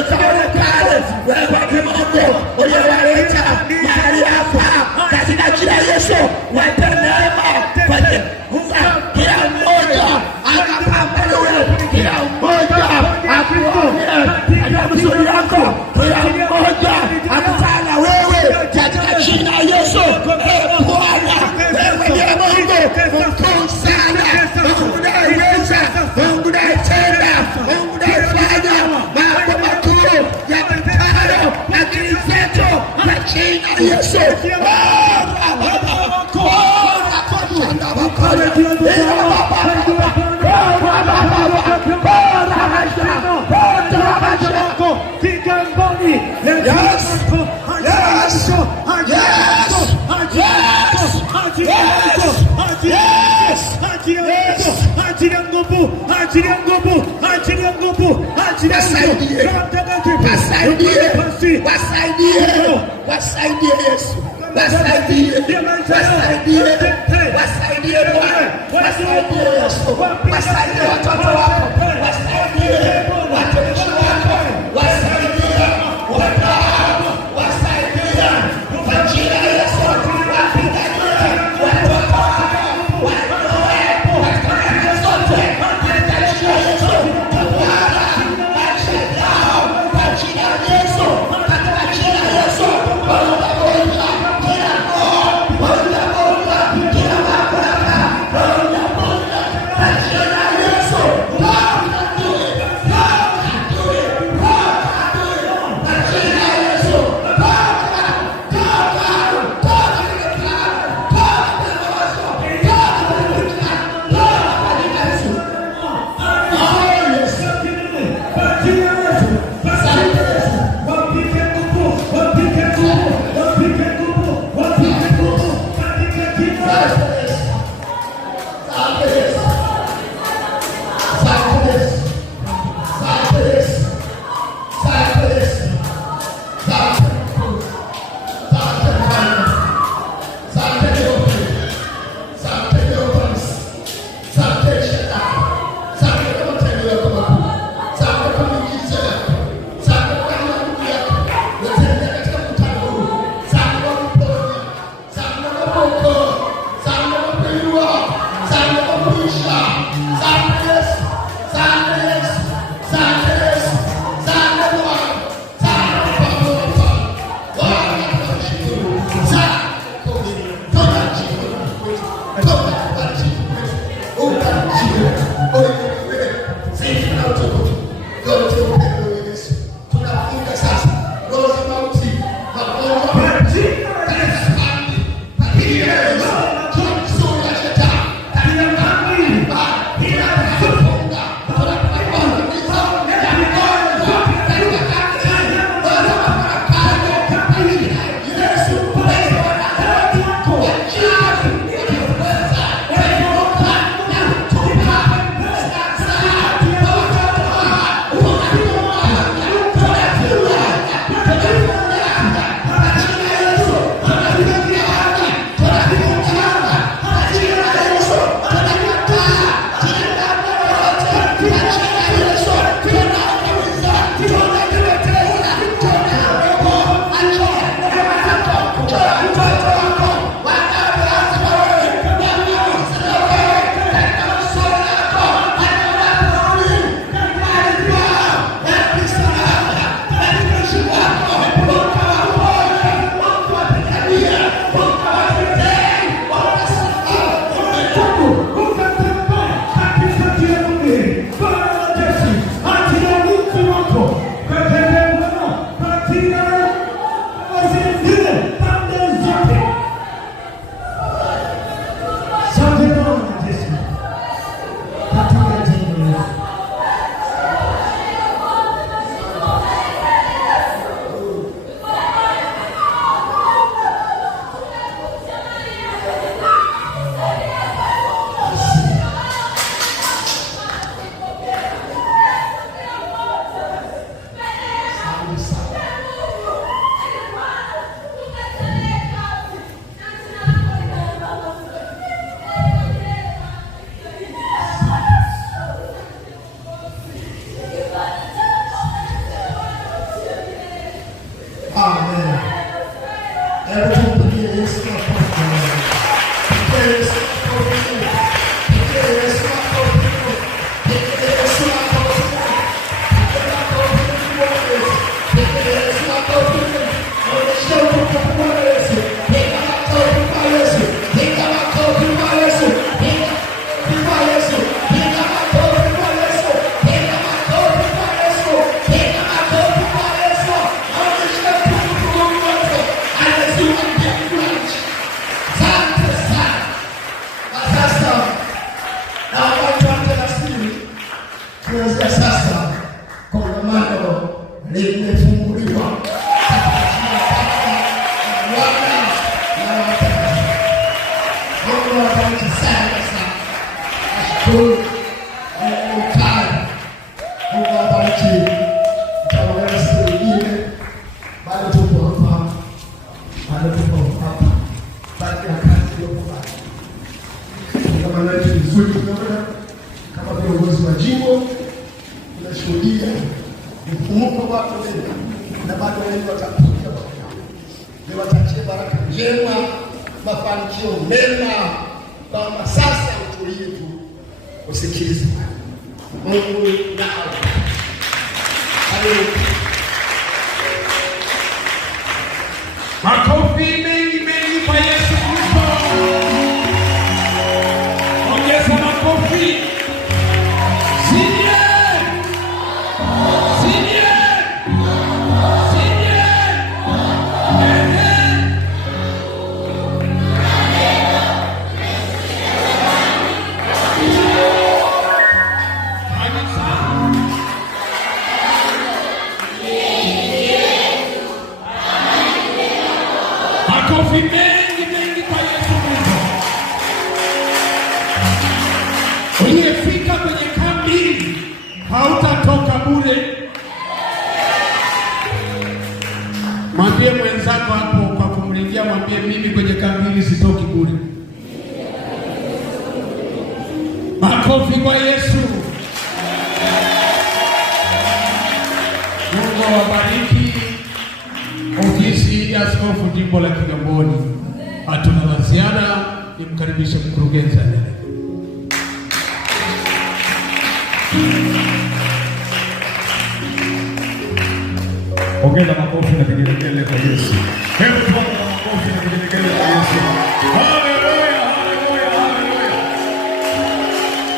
ukaonekane wewe ni Mungu uliyewaleta mahali hapa katika jina la Yesu. Wape neema kwenye kila mmoja akapambaniwe, kila mmoja akuone katika mzuri yako, kila mmoja akutana wewe katika jina la Yesu. Bwana wewe ndiye Mungu mkuu sana, Mungu unayeweza, Mungu unayetenda, Mungu unayefanya mambo makuu yapitayo akili zetu kwa jina la Yesu. Wasaidie Yesu, wasaidie Bwana, wasaidie Yesu, wasaidie watoto wako, wasaidie watumishi wako, wasaidie wanao, wasaidie kwa jina la Yesu, wapiganie watoto wako, watoe katika zote katika jina la Yesu. Bwana maisha yao kwa jina la Yesu, katika jina la Yesu. Fire! kuanzia sasa kongamano limefunguliwa katika jina la Bwana na Mtakatifu. Mungu awabariki sana sana. Ashukuru ukali. Mungu awabariki. Tutaona siku nyingine. Bado tupo hapa. Bado tupo hapa. Baada ya kazi iliyopata. Kongamano letu ni zuri sana. Kama viongozi wa jimbo tunashuhudia mfumuko wako leo na bado wengi watakuja. Niwatakie baraka njema, mafanikio mema, kwamba sasa utulie tu usikilize Mungu nao. Haleluya. Makofi mengi mengi kwa Yesu Kristo. Ongeza makofi. Makofi mengi mengi kwa Yesu Kristo. Uliyefika kwenye kambi hautatoka bure. Mwambie mwenzako hapo kwa kumlingia, mwambie mimi kwenye kambi hili sitoki bure. Makofi kwa Yesu. Mungu awabariki. Ofisi ya Askofu Jimbo la Kigamboni. Hatuna la ziada, nimkaribishe mkurugenzi. Ongeza makofi na vigelegele kwa Yesu. Hebu tuone makofi na vigelegele kwa Yesu. Haleluya, haleluya, haleluya.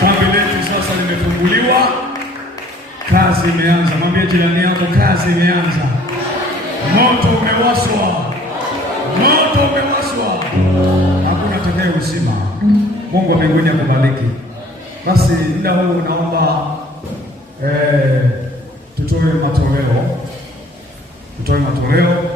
Kambi letu sasa limefunguliwa. Kazi imeanza. Mwambie jirani yako kazi imeanza. Moto umewashwa. Moto umewashwa. Hakuna atakaye uzima. Mungu wa mbinguni akubariki. Basi muda huu naomba tutoe matoleo.